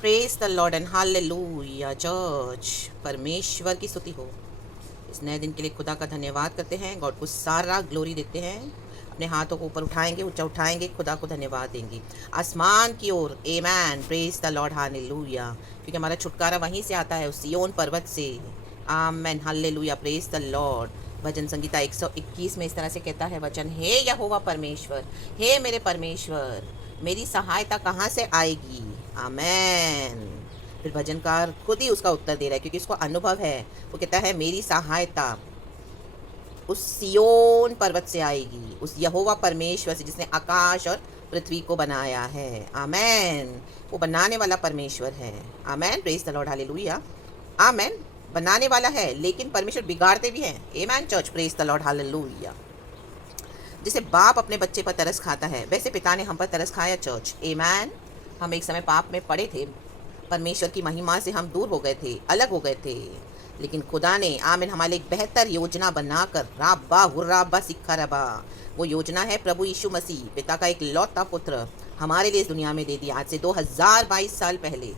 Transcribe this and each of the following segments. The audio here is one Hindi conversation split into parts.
Praise the Lord and hallelujah church. परमेश्वर की स्तुति हो। इस नए दिन के लिए खुदा का धन्यवाद करते हैं। गॉड को सारा ग्लोरी देते हैं। अपने हाथों को ऊपर उठाएंगे, ऊंचा उठाएंगे, खुदा को धन्यवाद देंगे आसमान की ओर। आमेन, प्रेज द लॉर्ड हालेलुया। क्योंकि हमारा छुटकारा वहीं से आता है, उस सिय्योन पर्वत से। आमेन, हालेलुया, प्रेज द लॉर्ड। भजन संगीता 121 में इस तरह से कहता है वचन, हे यहोवा परमेश्वर, हे मेरे परमेश्वर, मेरी सहायता कहाँ से आएगी। आमेन। फिर भजनकार खुद ही उसका उत्तर दे रहा है, क्योंकि उसको अनुभव है। वो कहता है मेरी सहायता उस सिय्योन पर्वत से आएगी, उस यहोवा परमेश्वर से जिसने आकाश और पृथ्वी को बनाया है। आमेन। वो बनाने वाला परमेश्वर है। Amen, praise the Lord hallelujah. Amen. बनाने वाला है, लेकिन परमेश्वर बिगाड़ते भी हैं। Amen church, praise the Lord hallelujah. जैसे बाप अपने बच्चे पर तरस खाता है, वैसे पिता ने हम पर तरस खाया चर्च। आमेन। हम एक समय पाप में पड़े थे, परमेश्वर की महिमा से हम दूर हो गए थे, अलग हो गए थे, लेकिन खुदा ने आमीन हमारे एक बेहतर योजना बनाकर राबा हुर्राबा सिक्खा रबा, वो योजना है प्रभु यीशु मसीह, पिता का एक लौता पुत्र हमारे लिए इस दुनिया में दे दिया। आज से 2022 साल पहले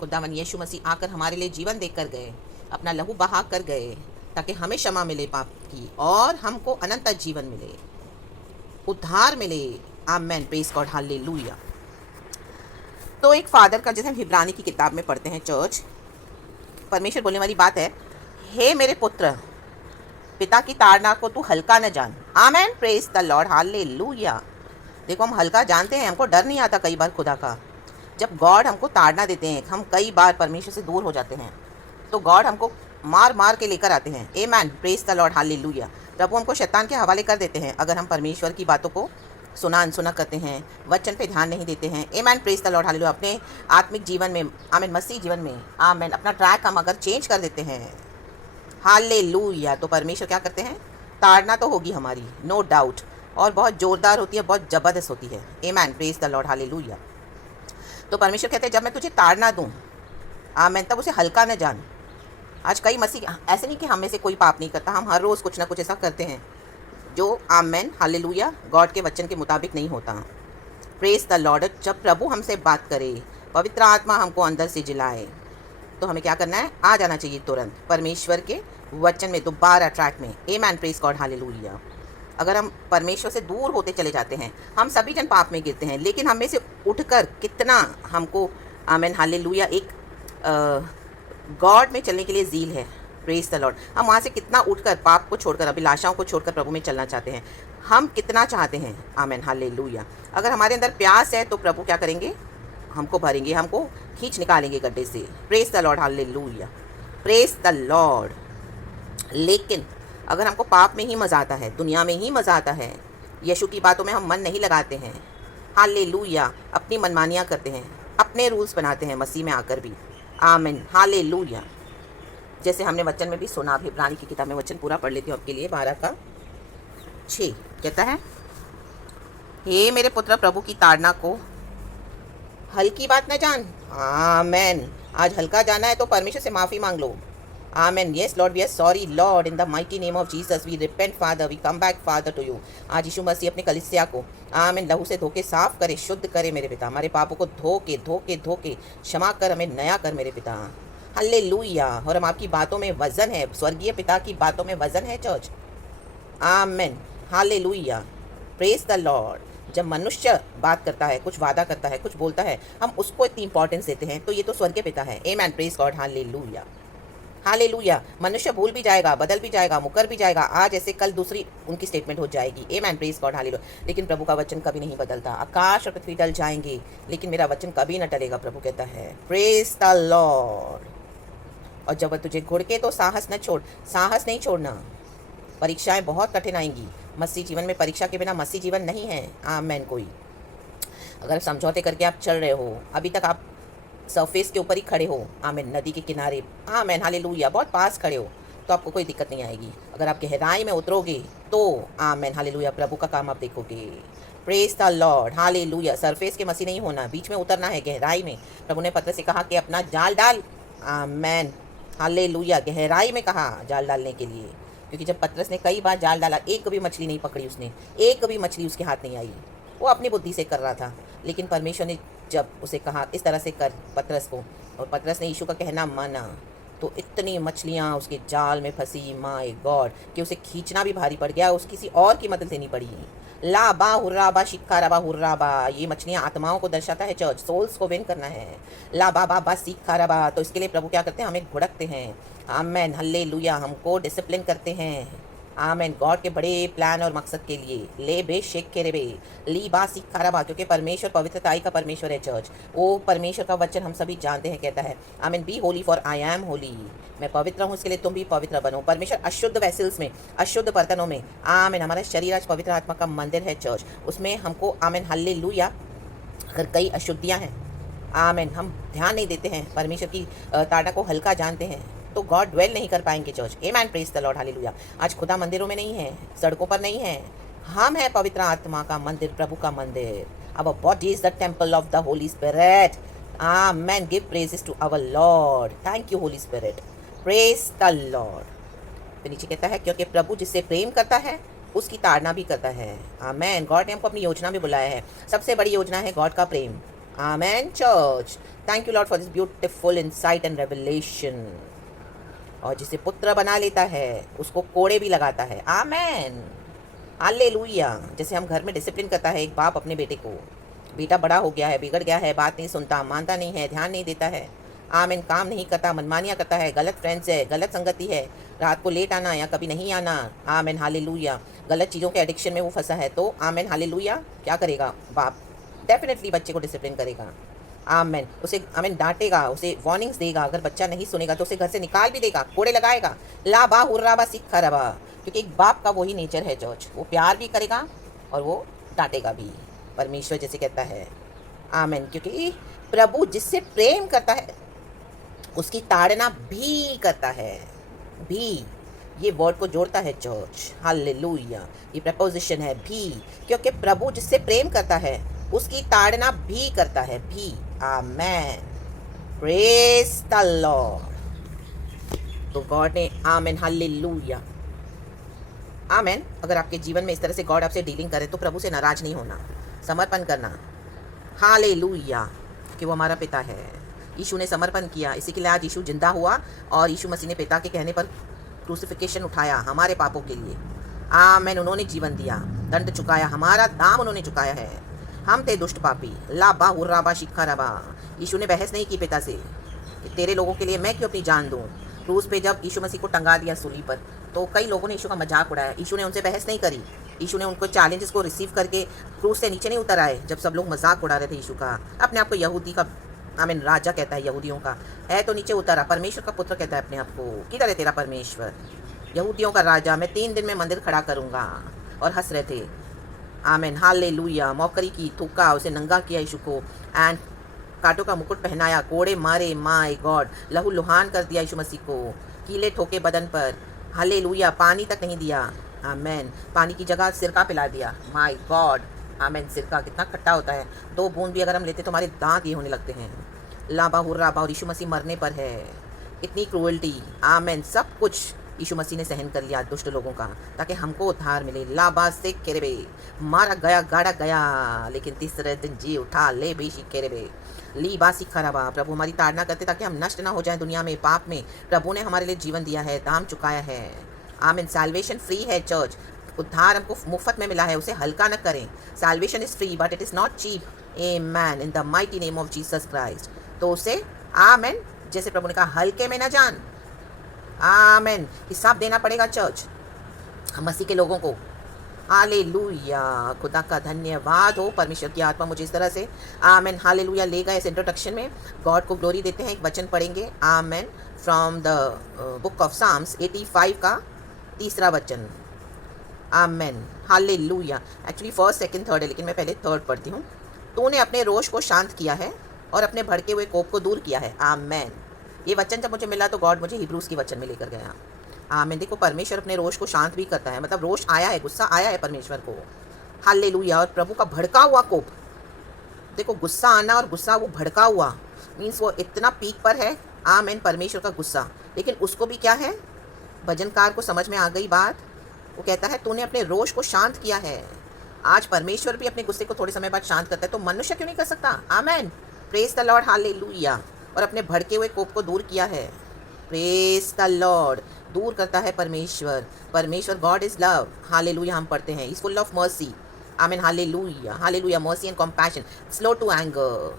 खुदावन यीशु मसीह आकर हमारे लिए जीवन देकर गए, अपना लहू बहा कर गए, ताकि हमें क्षमा मिले पाप की और हमको अनंत जीवन मिले, उद्धार मिले। आमेन, प्रेज गॉड हालेलुया। तो एक फादर का, जैसे हम इब्रानी की किताब में पढ़ते हैं चर्च, परमेश्वर बोलने वाली बात है, हे मेरे पुत्र, पिता की ताड़ना को तू हल्का न जान। आमेन, प्रेज द लॉर्ड हालेलुया। देखो, हम हल्का जानते हैं, हमको डर नहीं आता कई बार खुदा का। जब गॉड हमको ताड़ना देते हैं, हम कई बार परमेश्वर से दूर हो जाते हैं, तो गॉड हमको मार मार के लेकर आते हैं। आमेन, प्रेज द लॉर्ड हालेलुया। प्रभु हमको शैतान के हवाले कर देते हैं अगर हम परमेश्वर की बातों को सुना अनसुना करते हैं, वचन पे ध्यान नहीं देते हैं। आमेन, प्रेज द लॉर्ड हालेलुया। अपने आत्मिक जीवन में, आमेन, मसीह जीवन में, आमेन, अपना ट्रैक हम अगर चेंज कर देते हैं, हालेलुया, तो परमेश्वर क्या करते हैं, ताड़ना तो होगी हमारी, नो डाउट, और बहुत जोरदार होती है, बहुत ज़बरदस्त होती है। Amen, praise the Lord hallelujah. तो परमेश्वर कहते हैं जब मैं तुझे ताड़ना दूँ, आमेन, तब उसे हल्का न जान। आज कई मसीह, ऐसे नहीं कि हम में से कोई पाप नहीं करता, हम हर रोज़ कुछ ना कुछ ऐसा करते हैं जो आमेन हालेलुया गॉड के वचन के मुताबिक नहीं होता। Praise the Lord. जब प्रभु हमसे बात करे, पवित्र आत्मा हमको अंदर से जिलाए, तो हमें क्या करना है, आ जाना चाहिए तुरंत परमेश्वर के वचन में, दोबारा ट्रैक में। आमेन, प्रेज गॉड हालेलुया। अगर हम परमेश्वर से दूर होते चले जाते हैं, हम सभी जन पाप में गिरते हैं, लेकिन हम में से उठकर कितना हमको आमेन हालेलुया एक गॉड में चलने के लिए ज़ील है। Praise the Lord. हम वहाँ से कितना उठकर, पाप को छोड़कर, अभिलाषाओं को छोड़कर प्रभु में चलना चाहते हैं, हम कितना चाहते हैं। Amen hallelujah. अगर हमारे अंदर प्यास है तो प्रभु क्या करेंगे, हमको भरेंगे, हमको खींच निकालेंगे गड्ढे से। Praise the Lord hallelujah, praise the Lord. लेकिन अगर हमको पाप में ही मज़ा आता है, दुनिया में ही मज़ा आता है, यीशु की बातों में हम मन नहीं लगाते हैं, हालेलुया, अपनी मनमानियाँ करते हैं, अपने रूल्स बनाते हैं मसीह में आकर भी। आमीन हालेलुया। जैसे हमने वचन में भी सुना, अभी इब्रानी की किताब में वचन पूरा पढ़ लेती हूँ आपके लिए, 12:6 कहता है, हे मेरे पुत्र, प्रभु की ताड़ना को हल्की बात न जान। आमेन। आज हल्का जाना है तो परमेश्वर से माफ़ी मांग लो। Amen. Yes Lord, we are sorry Lord, in the mighty name of Jesus we repent father, we come back father to you. आज यीशु मसीह अपने कलीसिया को आमेन लहू से धोके साफ करे, शुद्ध करे मेरे पिता। हमारे पापों को धोके धोके धोके क्षमा कर, हमें नया कर मेरे पिता। हालेलुया। और हम आपकी बातों में वजन है, स्वर्गीय पिता की बातों में वजन है church. Amen hallelujah, praise the Lord. जब मनुष्य बात करता है, कुछ वादा करता है, कुछ बोलता है, हम उसको इतनी इंपॉर्टेंस देते हैं, तो ये तो स्वर्गीय पिता है। Amen, praise God hallelujah, hallelujah. मनुष्य भूल भी जाएगा, बदल भी जाएगा, मुकर भी जाएगा, आज ऐसे कल दूसरी उनकी स्टेटमेंट हो जाएगी। आमेन, प्रेज गॉड हालेलुया। लेकिन प्रभु का वचन कभी नहीं बदलता। आकाश और पृथ्वी टल जाएंगे, लेकिन मेरा वचन कभी न टलेगा, प्रभु कहता है। Praise the Lord. और जब तुझे घुड़के तो साहस न छोड़, साहस नहीं छोड़ना। परीक्षाएं बहुत कठिन आएंगी मसीह जीवन में, परीक्षा के बिना मसीह जीवन नहीं है। आमेन। कोई अगर समझौते करके आप चल रहे हो, अभी तक आप सरफेस के ऊपर ही खड़े हो, आमेन, नदी के किनारे, आमेन हालेलुया, बहुत पास खड़े हो, तो आपको कोई दिक्कत नहीं आएगी। अगर आप गहराई में उतरोगे तो आमेन हालेलुया, प्रभु का काम आप देखोगे। Praise the Lord hallelujah. Surface के मसीह नहीं होना, बीच में उतरना है, गहराई में। प्रभु ने पत्र से कहा कि अपना जाल डाल। Amen hallelujah. गहराई में कहा जाल डालने के लिए, क्योंकि जब पतरस ने कई बार जाल डाला, एक भी मछली नहीं पकड़ी उसने, एक भी मछली उसके हाथ नहीं आई। वो अपनी बुद्धि से कर रहा था, लेकिन परमेश्वर ने जब उसे कहा इस तरह से कर पतरस को, और पतरस ने यीशु का कहना माना, तो इतनी मछलियाँ उसके जाल में फंसी, माय गॉड, कि उसे खींचना भी भारी पड़ गया, उस किसी और की मदद लेनी पड़ी। ला बा हुर्रा बा शिक्का रबा हुर्रा बा, ये मछलियाँ आत्माओं को दर्शाता है चर्च, सोल्स को विन करना है। ला बा बा बा सीखा रबा, तो इसके लिए प्रभु क्या करते हैं, हमें घुड़कते हैं। आमेन, हल्लेलुया, हमको डिसिप्लिन करते हैं। आमेन, गॉड के बड़े प्लान और मकसद के लिए। ले बे शेख के रे बे ली बा सीखा रबा, क्योंकि परमेश्वर पवित्रताई का परमेश्वर है चर्च। वो परमेश्वर का वचन हम सभी जानते हैं, कहता है आमीन, be holy for I am holy, मैं पवित्र हूँ इसके लिए तुम भी पवित्र बनो। परमेश्वर अशुद्ध वेसल्स में, अशुद्ध बर्तनों में, आमीन, हमारा शरीर आज पवित्र आत्मा का मंदिर है चर्च, उसमें हमको आमीन हल्लेलुया, अगर कई अशुद्धियाँ हैं, आमीन, हम ध्यान नहीं देते हैं, परमेश्वर की ताड़ा को हल्का जानते हैं, तो गॉड ड्वेल नहीं कर पाएंगे church. Amen, praise the Lord, hallelujah. आज खुदा मंदिरों में नहीं है, सड़कों पर नहीं है, हम हैं पवित्र आत्मा का मंदिर, प्रभु का मंदिर। Our body is the temple of the Holy Spirit. Amen, give praises to our Lord, thank you Holy Spirit, praise the Lord. फिर नीचे कहता है क्योंकि प्रभु जिससे प्रेम करता है उसकी ताड़ना भी करता है। आमेन, गॉड ने हमको अपनी योजना में बुलाया है, सबसे बड़ी योजना है गॉड का प्रेम। Amen church, thank you Lord for this beautiful insight and revelation. और जिसे पुत्र बना लेता है उसको कोड़े भी लगाता है। आमेन, हालेलुया। जैसे हम घर में डिसिप्लिन करता है एक बाप अपने बेटे को, बेटा बड़ा हो गया है, बिगड़ गया है, बात नहीं सुनता, मानता नहीं है, ध्यान नहीं देता है, आमीन, काम नहीं करता, मनमानियाँ करता है, गलत फ्रेंड्स है, गलत संगति है, रात को लेट आना या कभी नहीं आना, आमीन हालेलुया, गलत चीज़ों के एडिक्शन में वो फंसा है, तो आमीन हालेलुया, क्या करेगा बाप, डेफिनेटली बच्चे को डिसिप्लिन करेगा। आमीन, उसे आमीन डांटेगा, उसे वार्निंग्स देगा, अगर बच्चा नहीं सुनेगा तो उसे घर से निकाल भी देगा, कोड़े लगाएगा। ला बा हुर्रा बा सिक्खा रबा, क्योंकि एक बाप का वही नेचर है चर्च, वो प्यार भी करेगा और वो डांटेगा भी, परमेश्वर जैसे कहता है। आमीन, क्योंकि प्रभु जिससे प्रेम करता है उसकी ताड़ना भी करता है। भी, ये वर्ड को जोड़ता है चर्च, हालेलुया, ये प्रपोजिशन है भी, क्योंकि प्रभु जिससे प्रेम करता है उसकी ताड़ना भी करता है भी। आमेन, प्रेज द लॉर्ड। तो गॉड ने आमेन हालेलुया, आमेन, अगर आपके जीवन में इस तरह से गॉड आपसे डीलिंग करे तो प्रभु से नाराज नहीं होना, समर्पण करना। हालेलुया, कि वो हमारा पिता है। यीशु ने समर्पण किया, इसी के लिए आज यीशु जिंदा हुआ और यीशु मसीह ने पिता के कहने पर क्रूसिफिकेशन उठाया हमारे पापों के लिए। आमेन, उन्होंने जीवन दिया, दंड चुकाया, हमारा दाम उन्होंने चुकाया है। हम थे दुष्ट पापी, लाबा हुर्राबा शिखा रबा। यीशु ने बहस नहीं की पिता से कि तेरे लोगों के लिए मैं क्यों अपनी जान दूँ। क्रूस पे जब यीशु मसीह को टंगा दिया सूली पर, तो कई लोगों ने यीशु का मजाक उड़ाया, यीशु ने उनसे बहस नहीं करी, यीशु ने उनको चैलेंजेस को रिसीव करके क्रूस से नीचे नहीं उतर आए। जब सब लोग मजाक उड़ा रहे थे यीशु का, अपने आप को यहूदी का आमीन राजा कहता है, यहूदियों का है, तो नीचे उतरा, परमेश्वर का पुत्र कहता है अपने आप को, किधर है तेरा परमेश्वर, यहूदियों का राजा, मैं 3 दिन में मंदिर खड़ा करूँगा। और हंस रहे थे। आमीन हालेलुया, मौकरी की, थूका, उसे नंगा किया यीशु को, एंड कांटों का मुकुट पहनाया, कोड़े मारे, माय गॉड, लहू लुहान कर दिया यीशु मसीह को, कीले ठोके बदन पर, हालेलुया, पानी तक नहीं दिया। आमीन, पानी की जगह सिरका पिला दिया, माय गॉड। आमीन, सिरका कितना खट्टा होता है, 2 बूंद भी अगर हम लेते तो हमारे दांत ये होने लगते हैं। लाबा हुर्राबा, और यीशु मसीह मरने पर है, इतनी क्रूअल्टी, आमीन, सब कुछ यीशु मसीह ने सहन कर लिया दुष्ट लोगों का, ताकि हमको उद्धार मिले। लाबा से केरेबे, मारा गया, गाड़ा गया, लेकिन तीसरे दिन जी उठा, ले बेशी केरेबे, ली बासी खराबा। प्रभु हमारी ताड़ना करते ताकि हम नष्ट ना हो जाएं दुनिया में, पाप में। प्रभु ने हमारे लिए जीवन दिया है, दाम चुकाया है। आमीन, सैल्वेशन फ्री है चर्च, उद्धार हमको मुफ्त में मिला है, उसे हल्का न करें। Salvation is free but it is not cheap. Amen, in the mighty name of Jesus Christ. तो उसे आमीन, जैसे प्रभु ने कहा, हल्के में न जान। आमीन, हिसाब देना पड़ेगा चर्च हम मसीह के लोगों को। हालेलुया, खुदा का धन्यवाद हो, परमेश्वर की आत्मा मुझे इस तरह से आमीन हालेलुया ले गए। इस इंट्रोडक्शन में गॉड को ग्लोरी देते हैं। एक वचन पढ़ेंगे, आमीन, from the book of Psalms 85 का 3रा वचन। आमीन hallelujah, actually 1st, 2nd, 3rd है, लेकिन मैं पहले 3rd पढ़ती हूँ। तूने अपने रोष को शांत किया है और अपने भड़के हुए कोप को दूर किया है। आमीन, ये वचन जब मुझे मिला तो गॉड मुझे हिब्रूज की वचन में लेकर गया। आमीन, देखो परमेश्वर अपने रोष को शांत भी करता है, मतलब रोष आया है, गुस्सा आया है परमेश्वर को, हालेलुया। और प्रभु का भड़का हुआ कोप, देखो गुस्सा आना और गुस्सा वो भड़का हुआ, मीन्स वो इतना पीक पर है। आमीन, परमेश्वर का गुस्सा, लेकिन उसको भी क्या है, भजनकार को समझ में आ गई बात। वो कहता है तूने अपने रोष को शांत किया है। आज परमेश्वर भी अपने गुस्से को थोड़े समय बाद शांत करता है, तो मनुष्य क्यों नहीं कर सकता? आमेन, प्रेज द लॉर्ड, हालेलुया। और अपने भड़के हुए कोप को दूर किया है। प्रेज द लॉर्ड, दूर करता है परमेश्वर। परमेश्वर गॉड इज लव, हालेलुया हम पढ़ते हैं। Is full of mercy, amen, hallelujah, hallelujah. Mercy and compassion, slow to anger,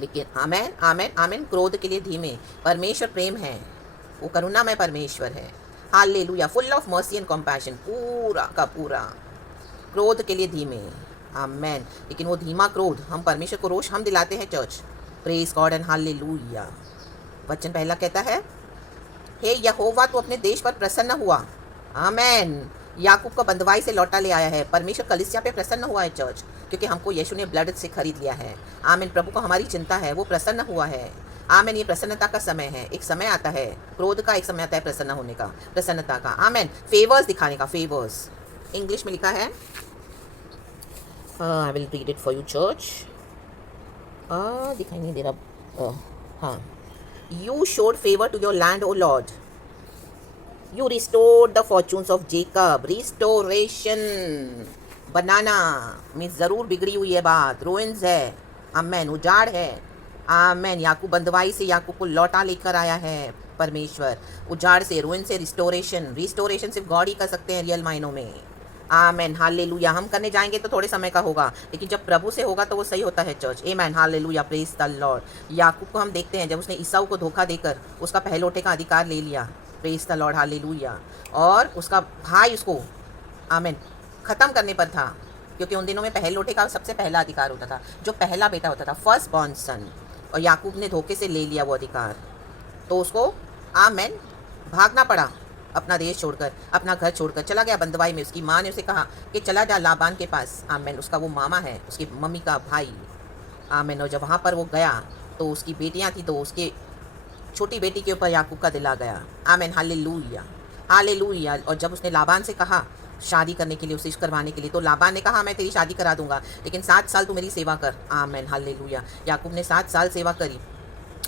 लेकिन आमेन आमेन आमेन, क्रोध के लिए धीमे। परमेश्वर प्रेम है, वो करुणामय परमेश्वर है, hallelujah. Full of mercy and compassion, पूरा का पूरा। क्रोध के लिए धीमे, आमेन। लेकिन वो धीमा क्रोध हम परमेश्वर को रोष हम दिलाते हैं church. Praise God and hallelujah. वचन पहला कहता है, हे यहोवा तू अपने देश पर प्रसन्न हुआ, आमेन। याकूब को बंधुआई से लौटा ले आया है। परमेश्वर कलीसिया पे प्रसन्न हुआ है चर्च, क्योंकि हमको यीशु ने ब्लड से खरीद लिया है। आमीन, प्रभु को हमारी चिंता है, वो प्रसन्न हुआ है। आमीन, ये प्रसन्नता का समय है। एक समय आता है क्रोध का, एक समय आता है प्रसन्न होने का, प्रसन्नता का। आमीन, फेवर्स दिखाने का, फेवर्स। इंग्लिश में लिखा है, I will read it for you church. दिखाई नहीं दे रहा। हाँ, you showed favour to your land O Lord, You restored the fortunes of Jacob. Restoration. बनाना मीन्स ज़रूर बिगड़ी हुई है बात, रुइंस है, आमेन, उजाड़ है। आमेन, याकूब बंधुआई से याकूब को लौटा लेकर आया है परमेश्वर, उजाड़ से, रुइन से, रिस्टोरेशन। रिस्टोरेशन सिर्फ गॉड ही कर सकते हैं रियल मायनों में। आमेन, हालेलुया। हम करने जाएंगे तो थोड़े समय का होगा, लेकिन जब प्रभु से होगा तो वो सही होता है church. Amen, hallelujah, praise the Lord. Yakub को हम देखते हैं, जब उसने ईसाऊ को धोखा देकर उसका पहलौठे का अधिकार ले लिया, प्रेज द लॉर्ड, हालेलुया। और उसका भाई उसको, आमेन, ख़त्म करने पर था, क्योंकि उन दिनों में पहलौठे का सबसे पहला अधिकार होता था, जो पहला बेटा होता था, फर्स्ट बॉर्न सन। और याकूब ने धोखे से ले लिया वो अधिकार, तो उसको, आमेन, भागना पड़ा। अपना देश छोड़कर, अपना घर छोड़कर चला गया बंधुआई में। उसकी माँ ने उसे कहा कि चला जा लाबान के पास, आमेन। उसका वो मामा है, उसकी मम्मी का भाई, आमेन। और जब वहाँ पर वो गया तो उसकी बेटियाँ थी, तो उसके छोटी बेटी के ऊपर याकूब का दिल आ गया। आमेन, हालेलुया, हालेलुया। और जब उसने लाबान से कहा शादी करने के लिए, उसे करवाने के लिए, तो लाबान ने कहा मैं तेरी शादी करा दूंगा, लेकिन 7 साल तू मेरी सेवा कर। आमेन, हालेलुया। याकूब ने 7 साल सेवा करी।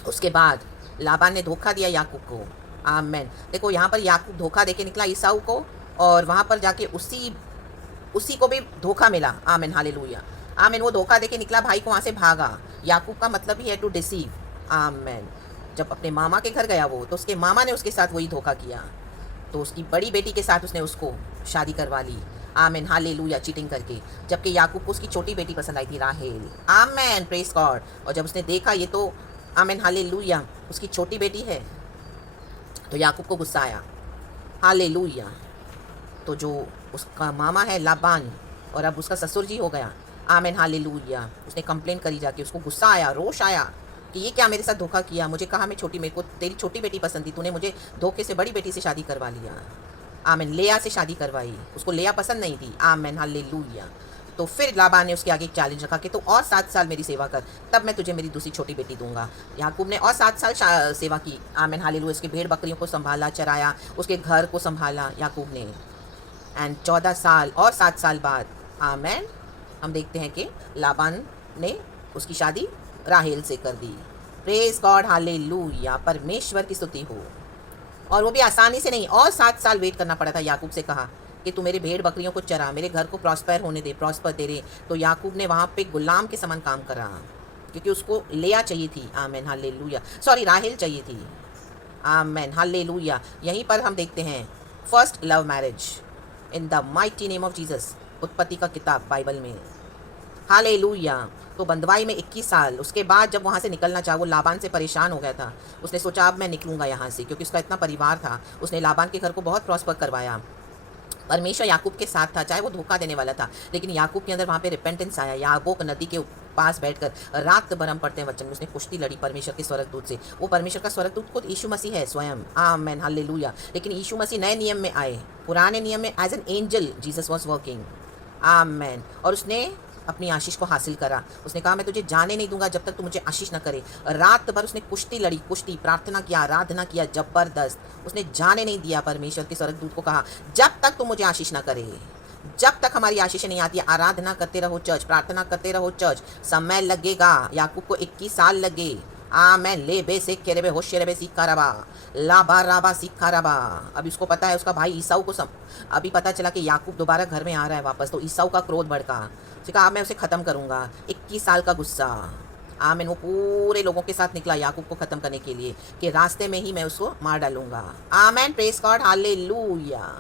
उसके बाद लाबान ने धोखा दिया याकूब को। आमेन। देखो यहाँ पर याकूब धोखा देके निकला ईसाऊ को, और वहाँ पर जाके उसी को भी धोखा मिला। आमेन, हालेलुया, आमेन। वो धोखा देके निकला भाई को, वहाँ से भागा। याकूब का मतलब ही है टू डिसीव। आमेन। जब अपने मामा के घर गया वो, तो उसके मामा ने उसके साथ वही धोखा किया, तो उसकी बड़ी बेटी के साथ उसने उसको शादी करवा ली। आमेन, हालेलुया, चीटिंग करके। जबकि याकूब को उसकी छोटी बेटी पसंद आई थी, राहेल। आमेन, प्रेज गॉड। और जब उसने देखा ये तो, आमेन, हालेलुया, उसकी छोटी बेटी है, तो याकूब को गुस्सा आया। हालेलुया। तो जो उसका मामा है लाबान, और अब उसका ससुर जी हो गया। आमेन, हालेलुया। उसने कंप्लेन करी जाके, उसको गुस्सा आया, रोष आया कि ये क्या मेरे साथ धोखा किया। मुझे कहा मैं छोटी, मेरे को तेरी छोटी बेटी पसंद थी, तूने मुझे धोखे से बड़ी बेटी से शादी करवा लिया। आमेन, लेया से शादी करवाई, उसको लेया पसंद नहीं थी। आमेन, हालेलुया। तो फिर लाबान ने उसके आगे एक चैलेंज रखा कि तू और 7 साल मेरी सेवा कर, तब मैं तुझे मेरी दूसरी छोटी बेटी दूंगा। याकूब ने और 7 साल सेवा की। आमेन, हालेलुया। उसके भेड़ बकरियों को संभाला, चराया, उसके घर को संभाला याकूब ने। एंड 14 साल और 7 साल बाद, आमेन, हम देखते हैं कि लाबान ने उसकी शादी राहेल से कर दी। प्रेज गॉड, हालेलुया, परमेश्वर की स्तुति हो। और वो भी आसानी से नहीं, और 7 साल वेट करना पड़ा था। याकूब से कहा कि तू मेरे भेड़ बकरियों को चरा, मेरे घर को प्रॉस्पर होने दे, प्रॉस्पर तेरे। तो याकूब ने वहाँ पे गुलाम के समान काम करा, क्योंकि उसको लेया चाहिए थी। आमेन, हालेलुया, सॉरी, राहेल चाहिए थी। आमेन, हालेलुया। यहीं पर हम देखते हैं first love marriage in the mighty name of Jesus, उत्पत्ति का किताब बाइबल में। हालेलुया। तो बंधुआई में 21 साल, उसके बाद जब वहाँ से निकलना चाहा, वो लाबान से परेशान हो गया था। उसने सोचा अब मैं निकलूंगा यहाँ से, क्योंकि उसका इतना परिवार था। उसने लाबान के घर को बहुत प्रॉस्पर करवाया। परमेश्वर याकूब के साथ था, चाहे वो धोखा देने वाला था, लेकिन याकूब के अंदर वहाँ पे रिपेंटेंस आया। याबोक नदी के पास बैठकर रात भर हम पढ़ते हैं वचन में, उसने कुश्ती लड़ी परमेश्वर के स्वर्गदूत से। वो परमेश्वर का स्वर्गदूत खुद यीशु मसीह है स्वयं। आमेन, हालेलुया। लेकिन यीशु मसीह नए नियम में आए, पुराने नियम में as an angel Jesus was working. Amen. और उसने अपनी आशीष को हासिल करा। उसने कहा मैं तुझे जाने नहीं दूंगा जब तक तू मुझे आशीष न करे। रात भर उसने कुश्ती लड़ी, कुश्ती, प्रार्थना किया, आराधना किया, जबरदस्त। उसने जाने नहीं दिया। परमेश्वर के स्वर्गदूत को कहा जब तक तू मुझे आशीष न करे, जब तक हमारी आशीष नहीं आती, आराधना करते रहो चर्च, प्रार्थना करते रहो चर्च, समय लगेगा। याकूब को 21 साल लगे। आमेन। ले बे से केरे बे होशे रे बे सीखा रबा, लाबा राबा सीखा रबा। अभी उसको पता है, उसका भाई ईसाऊ को अभी पता चला कि याकूब दोबारा घर में आ रहा है वापस, तो ईसाऊ का क्रोध भड़का। उसने कहा अब मैं उसे ख़त्म करूँगा। 21 साल का गुस्सा। आमीन। वो पूरे लोगों के साथ निकला याकूब को ख़त्म करने के लिए कि रास्ते में ही मैं उसको मार डालूंगा। आमीन। Praise God, hallelujah.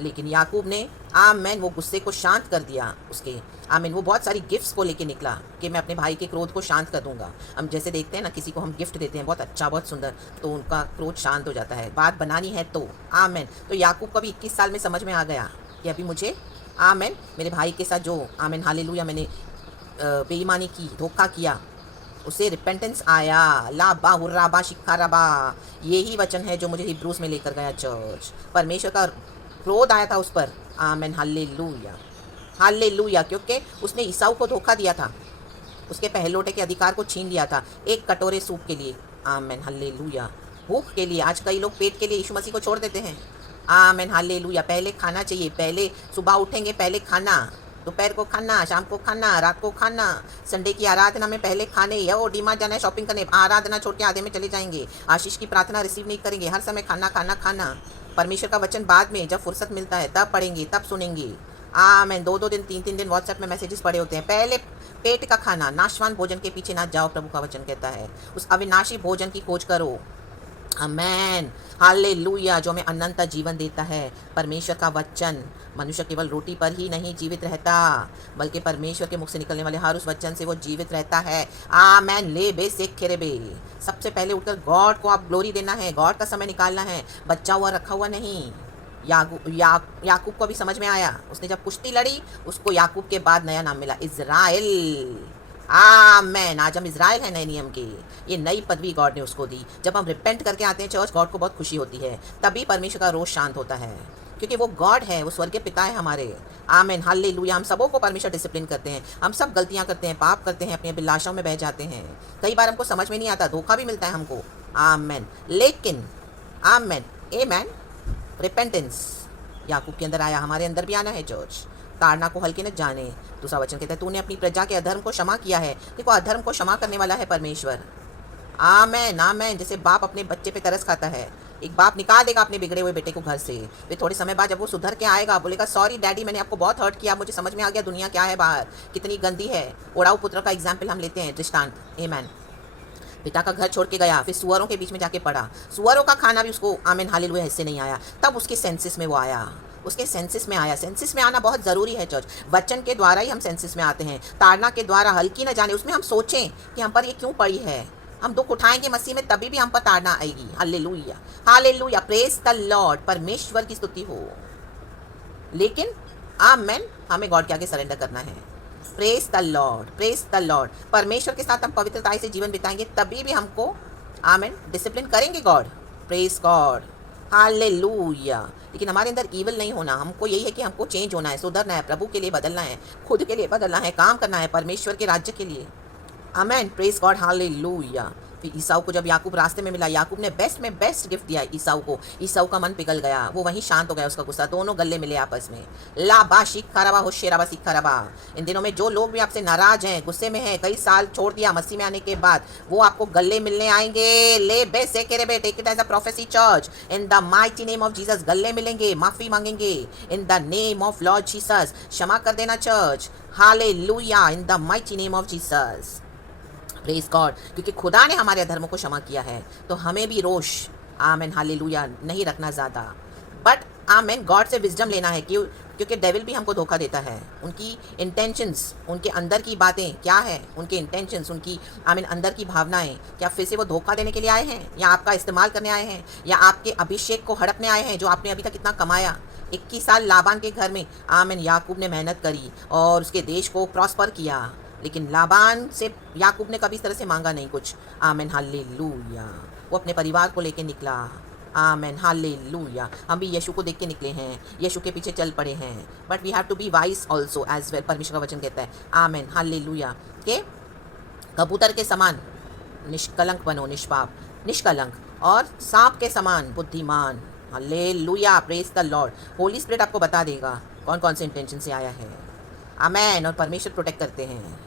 लेकिन याकूब ने आमीन वो गुस्से को शांत कर दिया उसके। आमीन। वो बहुत सारी गिफ्ट्स को लेके निकला कि मैं अपने भाई के क्रोध को शांत कर दूंगा। हम जैसे देखते हैं ना, किसी को हम गिफ्ट देते हैं बहुत अच्छा बहुत सुंदर, तो उनका क्रोध शांत हो जाता है। बात बनानी है तो आमीन। तो याकूब को भी 21 साल में समझ में आ गया कि अभी मुझे आमीन मेरे भाई के साथ जो आमीन हालेलुया मैंने बेईमानी की, धोखा किया, उसे रिपेंटेंस आया। ला बा हुर्रा बा शिखा रबा। यही वचन है जो मुझे हिब्रूस में लेकर गया चर्च। परमेश्वर का क्रोध आया था उस पर। आमीन हालेलुया, हालेलुया। क्योंकि उसने ईसाऊ को धोखा दिया था, उसके पहलोटे के अधिकार को छीन लिया था एक कटोरे सूप के लिए। आमीन हालेलुया। भूख के लिए। आज कई लोग पेट के लिए यीशु मसीह को छोड़ देते हैं। आमीन हालेलुया। पहले खाना चाहिए, पहले सुबह उठेंगे पहले खाना, दोपहर को खाना, शाम को खाना, रात को खाना। संडे की आराधना में पहले खाने, या वो डीमार्ट जाना है शॉपिंग करने, आराधना छोड़ के आधे में चले जाएंगे, आशीष की प्रार्थना रिसीव नहीं करेंगे, हर समय खाना खाना खाना। परमेश्वर का वचन बाद में जब फुर्सत मिलता है तब पढ़ेंगे, तब सुनेंगे। मैं 2-2 दिन 3-3 दिन व्हाट्सएप में मैसेजेस पड़े होते हैं। पहले पेट का खाना, नाशवान भोजन के पीछे ना जाओ, प्रभु का वचन कहता है। उस अविनाशी भोजन की खोज करो। Amen hallelujah. जो हमें अनंत जीवन देता है। परमेश्वर का वचन। मनुष्य केवल रोटी पर ही नहीं जीवित रहता, बल्कि परमेश्वर के मुख से निकलने वाले हर उस वचन से वो जीवित रहता है। आमेन। ले बे से खेरे बे। सबसे पहले उठकर गॉड को आप ग्लोरी देना है, गॉड का समय निकालना है, बच्चा हुआ रखा हुआ नहीं। याकूब को भी समझ में आया। उसने जब कुश्ती लड़ी, उसको याकूब के बाद नया नाम मिला, इज़राइल। आमेन। आज हम इज़राइल हैं नए नियम के। ये नई पदवी गॉड ने उसको दी। जब हम रिपेंट करके आते हैं चर्च, गॉड को बहुत खुशी होती है, तभी परमेश्वर का रोष शांत होता है, क्योंकि वो गॉड है, वो स्वर्गीय पिता है हमारे। Amen hallelujah. हम सबों को परमेश्वर डिसिप्लिन करते हैं। हम सब गलतियां करते हैं, पाप करते हैं, अपनी अभिलाषाओं में बह जाते हैं। कई बार हमको समझ में नहीं आता, धोखा भी मिलता है हमको। आमेन। लेकिन आमेन आमेन रिपेंटेंस याकूब के अंदर आया, हमारे अंदर भी आना है चर्च। ताड़ना को हल्के न जाने। दूसरा वचन कहता है, तूने अपनी प्रजा के अधर्म को क्षमा किया है। देखो, अधर्म को क्षमा करने वाला है परमेश्वर। आमेन आमेन। जैसे बाप अपने बच्चे पे तरस खाता है, एक बाप निकाल देगा अपने बिगड़े हुए बेटे को घर से, फिर थोड़े समय बाद जब वो सुधर के आएगा, बोलेगा सॉरी डैडी, मैंने आपको बहुत हर्ट किया, मुझे समझ में आ गया दुनिया क्या है बाहर, कितनी गंदी है। ओढ़ाऊ पुत्र का एग्जाम्पल हम लेते हैं, दृष्टांत। आमेन। पिता का घर छोड़ के गया, फिर सुअरों के बीच में जाके पड़ा, सुअरों का खाना भी उसको आमीन हालेलुया हिस्से नहीं आया। तब उसके सेंसिस में वो आया, उसके सेंसिस में आया। सेंसिस में आना बहुत ज़रूरी है चर्च। वचन के द्वारा ही हम सेंसिस में आते हैं। ताड़ना के द्वारा हल्की न जाने, उसमें हम सोचें कि हम पर ये क्यों पड़ी है। हम दुख उठाएंगे मसीह में, तभी भी हम पर ताड़ना आएगी। Hallelujah hallelujah. Praise the Lord. परमेश्वर की स्तुति हो। लेकिन आमेन, हमें गॉड के आगे सरेंडर करना है। Praise the Lord, praise the Lord. परमेश्वर के साथ हम पवित्रता से जीवन बिताएंगे, तभी भी हमको आमेन डिसिप्लिन करेंगे गॉड। Praise God hallelujah. लेकिन हमारे अंदर ईविल नहीं होना। हमको यही है कि हमको चेंज होना है, सुधरना है, प्रभु के लिए बदलना है, खुद के लिए बदलना है, काम करना है परमेश्वर के राज्य के लिए। आमेन। Praise God hallelujah. फिर ईसाऊ को जब याकूब रास्ते में मिला, याकूब ने बेस्ट में बेस्ट गिफ्ट दिया ईसाऊ को। ईसाऊ का मन पिघल गया, वो वहीं शांत हो गया, उसका गुस्सा। दोनों गले मिले आपस में। लाबा शिखा रबा होशेराबा सिखा रबा। इन दिनों में जो लोग भी आपसे नाराज हैं, गुस्से में हैं, कई साल छोड़ दिया मसीह में आने के बाद, वो आपको गले मिलने आएंगे। ले बे से के बे, take it as a prophecy church. In the mighty name of Jesus गले मिलेंगे, माफी मांगेंगे। In the name of Lord Jesus क्षमा कर देना church. Hallelujah. In the mighty name of Jesus. Praise God. क्योंकि खुदा ने हमारे अधर्मों को क्षमा किया है, तो हमें भी रोष आमेन हालेलुया नहीं रखना ज़्यादा, बट आमेन गॉड से विजडम लेना है। क्योंकि डेविल भी हमको धोखा देता है। उनकी इंटेंशंस, उनके अंदर की बातें क्या है, उनके इंटेंशंस, उनकी आमीन अंदर की भावनाएं, क्या फिर से वो धोखा देने के लिए आए हैं, या आपका इस्तेमाल करने आए हैं, या आपके अभिषेक को हड़पने आए हैं जो आपने अभी तक इतना कमाया। 21 साल लाबान के घर में आमीन याकूब ने मेहनत करी और उसके देश को प्रॉस्पर किया, लेकिन लाबान से याकूब ने कभी इस तरह से मांगा नहीं कुछ। आमीन हालेलुया। वो अपने परिवार को लेके निकला। आमीन हालेलुया। हम भी यीशु को देख के निकले हैं, यीशु के पीछे चल पड़े हैं, but we have to be wise also as well. परमेश्वर का वचन कहता है आमीन हालेलुया के कबूतर के समान निष्कलंक बनो, निष्पाप निष्कलंक, और सांप के समान बुद्धिमान। Hallelujah. Praise the Lord. Holi spirit आपको बता देगा कौन कौन से इंटेंशन से आया है। आमेन। और परमेश्वर प्रोटेक्ट करते हैं।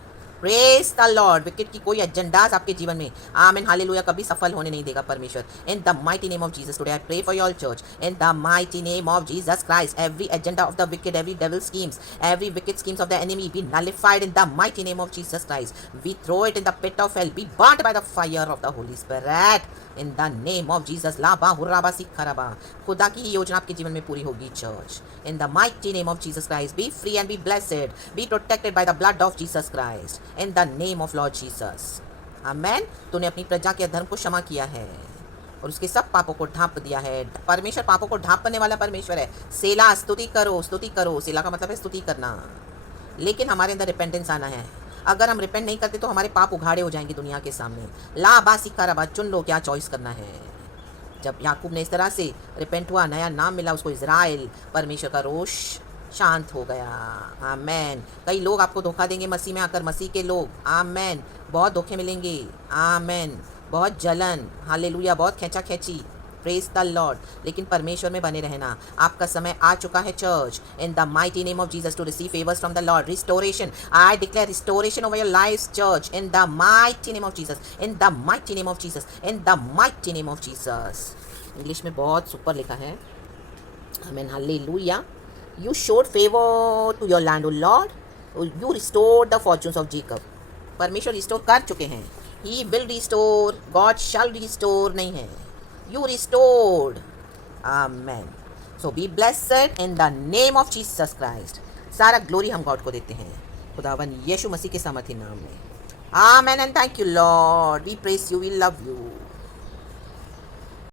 Praise the Lord. विकेट की कोई एजेंडाज आपके जीवन में, आमीन, हालेलुया, कभी सफल होने नहीं देगा परमेश्वर। In the mighty name of Jesus today I pray for your church in the mighty name of Jesus Christ. Every agenda of the wicked, every devil schemes, every wicked schemes of the enemy be nullified in the mighty name of Jesus Christ. We throw it in the pit of hell, be burnt by the fire of the Holy Spirit in the name of Jesus. लाबा हुर्राबा सिखराबा, खुदा की योजना आपके जीवन में पूरी होगी church in the mighty name of Jesus Christ. Be free and be blessed, be protected by the blood of Jesus Christ in the name of Lord Jesus. Amen. तूने अपनी प्रजा के अधर्म को क्षमा किया है और उसके सब पापों को ढांप दिया है। परमेश्वर पापों को ढांपने वाला परमेश्वर है। सेला, स्तुति करो, स्तुति करो। सेला का मतलब है स्तुति करना, लेकिन हमारे अंदर रिपेंटेंस आना है। अगर हम रिपेंट नहीं करते तो हमारे पाप उघाड़े हो जाएंगे दुनिया के सामने। ला बासी काराबा, चुन लो क्या चॉइस करना है। जब याकूब ने इस तरह से रिपेंट हुआ, नया नाम मिला उसको इज़राइल, परमेश्वर का रोष शांत हो गया। आमेन। कई लोग आपको धोखा देंगे मसीह में आकर, मसीह के लोग, आमेन, बहुत धोखे मिलेंगे, आमेन, बहुत जलन, हालेलुया, बहुत खींचा खींची, प्रेज द लॉर्ड, लेकिन परमेश्वर में बने रहना। आपका समय आ चुका है church in the mighty name of Jesus to receive favours from the Lord. Restoration, I declare restoration over your life church in the mighty name of Jesus, in the mighty name of Jesus, in the mighty name of Jesus. English में बहुत सुपर लिखा है, आमीन, hallelujah. You showed favor to your land, O Lord. You restored the fortunes of Jacob. परमेश्वर रिस्टोर कर चुके हैं। He will restore. God shall restore नहीं है। You restored. Amen. So be blessed in the name of Jesus Christ. सारा ग्लोरी हम गॉड को देते हैं, खुदावन यीशु मसीह के सामर्थी नाम में। Amen and thank you Lord. We praise you. We love you.